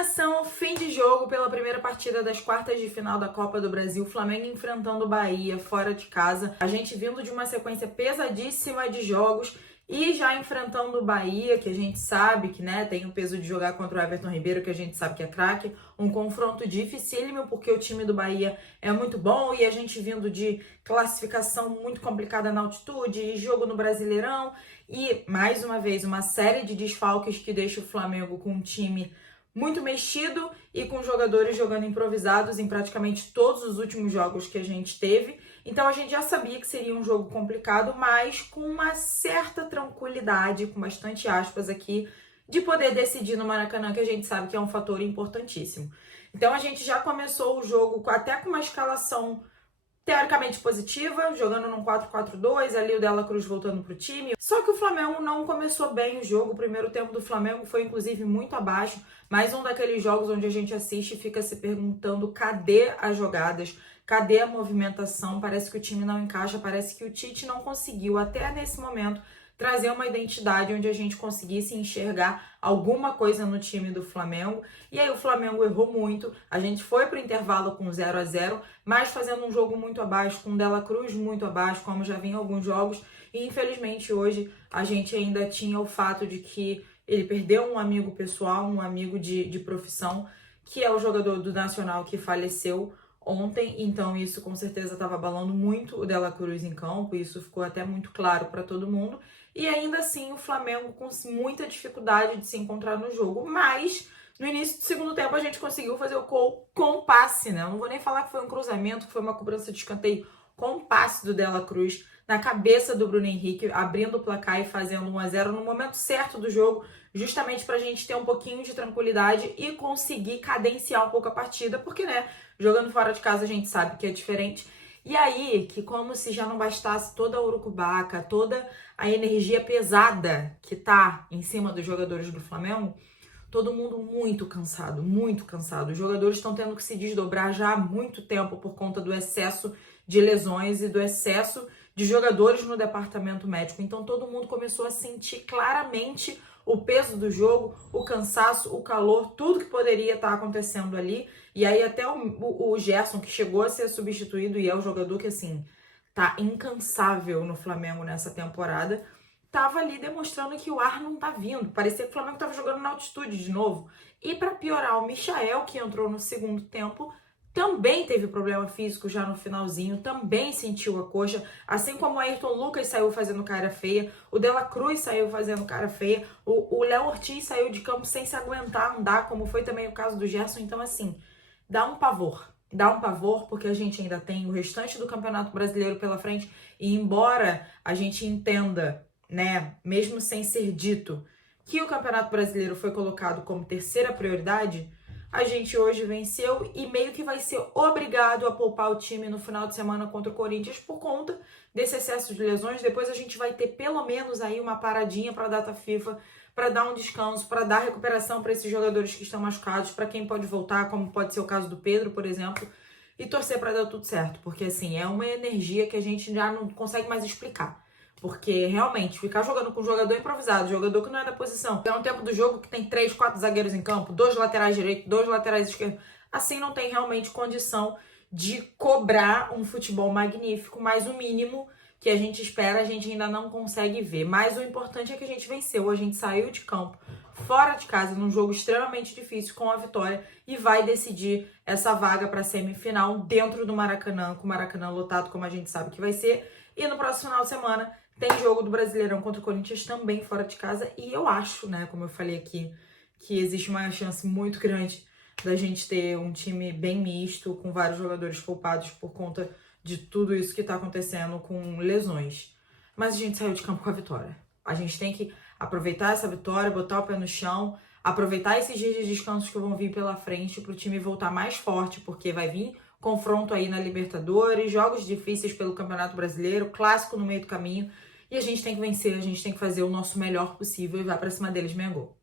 Eliminação, fim de jogo pela primeira partida das quartas de final da Copa do Brasil. Flamengo enfrentando o Bahia fora de casa. A gente vindo de uma sequência pesadíssima de jogos e já enfrentando o Bahia, que a gente sabe que, né, tem o peso de jogar contra o Everton Ribeiro, que a gente sabe que é craque. Um confronto dificílimo, porque o time do Bahia é muito bom e a gente vindo de classificação muito complicada na altitude e jogo no Brasileirão. E, mais uma vez, uma série de desfalques que deixa o Flamengo com um time muito mexido e com jogadores jogando improvisados em praticamente todos os últimos jogos que a gente teve. Então a gente já sabia que seria um jogo complicado, mas com uma certa tranquilidade, com bastante aspas aqui, de poder decidir no Maracanã, que a gente sabe que é um fator importantíssimo. Então a gente já começou o jogo até com uma escalação teoricamente positiva, jogando num 4-4-2, ali o Dela Cruz voltando pro time. Só que o Flamengo não começou bem o jogo. O primeiro tempo do Flamengo foi, inclusive, muito abaixo. Mais um daqueles jogos onde a gente assiste e fica se perguntando cadê as jogadas, cadê a movimentação. Parece que o time não encaixa, parece que o Tite não conseguiu, até nesse momento, trazer uma identidade onde a gente conseguisse enxergar alguma coisa no time do Flamengo. E aí o Flamengo errou muito, a gente foi pro intervalo com 0-0, mas fazendo um jogo muito abaixo, com o Dela Cruz muito abaixo, como já vi em alguns jogos. E infelizmente hoje a gente ainda tinha o fato de que ele perdeu um amigo pessoal, um amigo de profissão, que é o jogador do Nacional que faleceu ontem, então isso com certeza estava abalando muito o Dela Cruz em campo, isso ficou até muito claro para todo mundo. E ainda assim o Flamengo com muita dificuldade de se encontrar no jogo, mas no início do segundo tempo a gente conseguiu fazer o gol com passe, né? Eu não vou nem falar que foi um cruzamento, que foi uma cobrança de escanteio com passe do Dela Cruz na cabeça do Bruno Henrique, abrindo o placar e fazendo 1-0 no momento certo do jogo, justamente pra gente ter um pouquinho de tranquilidade e conseguir cadenciar um pouco a partida, porque, né, jogando fora de casa a gente sabe que é diferente. E aí, que como se já não bastasse toda a urucubaca, toda a energia pesada que tá em cima dos jogadores do Flamengo, todo mundo muito cansado, muito cansado. Os jogadores estão tendo que se desdobrar já há muito tempo por conta do excesso de lesões e do excesso de jogadores no departamento médico. Então todo mundo começou a sentir claramente o peso do jogo, o cansaço, o calor, tudo que poderia estar acontecendo ali. E aí até o Gerson, que chegou a ser substituído e é o jogador que, assim, tá incansável no Flamengo nessa temporada, tava ali demonstrando que o ar não tá vindo. Parecia que o Flamengo tava jogando na altitude de novo. E para piorar, o Michael, que entrou no segundo tempo, também teve problema físico já no finalzinho, também sentiu a coxa, assim como o Ayrton Lucas saiu fazendo cara feia, o Dela Cruz saiu fazendo cara feia, o Léo Ortiz saiu de campo sem se aguentar andar, como foi também o caso do Gerson. Então, assim, dá um pavor, porque a gente ainda tem o restante do Campeonato Brasileiro pela frente, e embora a gente entenda, né, mesmo sem ser dito, que o Campeonato Brasileiro foi colocado como terceira prioridade, a gente hoje venceu e meio que vai ser obrigado a poupar o time no final de semana contra o Corinthians por conta desse excesso de lesões. Depois a gente vai ter pelo menos aí uma paradinha para a data FIFA, para dar um descanso, para dar recuperação para esses jogadores que estão machucados, para quem pode voltar, como pode ser o caso do Pedro, por exemplo, e torcer para dar tudo certo, porque assim, é uma energia que a gente já não consegue mais explicar. Porque realmente, ficar jogando com um jogador improvisado, jogador que não é da posição, é um tempo do jogo que tem 3, 4 zagueiros em campo, 2 laterais direitos, 2 laterais esquerdos, assim não tem realmente condição de cobrar um futebol magnífico, mas o mínimo que a gente espera a gente ainda não consegue ver. Mas o importante é que a gente venceu, a gente saiu de campo, fora de casa, num jogo extremamente difícil, com a vitória, e vai decidir essa vaga para a semifinal dentro do Maracanã, com o Maracanã lotado, como a gente sabe que vai ser. E no próximo final de semana tem jogo do Brasileirão contra o Corinthians também fora de casa. E eu acho, né, como eu falei aqui, que existe uma chance muito grande da gente ter um time bem misto, com vários jogadores poupados por conta de tudo isso que tá acontecendo com lesões. Mas a gente saiu de campo com a vitória. A gente tem que aproveitar essa vitória, botar o pé no chão, aproveitar esses dias de descanso que vão vir pela frente pro time voltar mais forte, porque vai vir confronto aí na Libertadores, jogos difíceis pelo Campeonato Brasileiro, clássico no meio do caminho. E a gente tem que vencer, a gente tem que fazer o nosso melhor possível e vai pra cima deles, Mengão.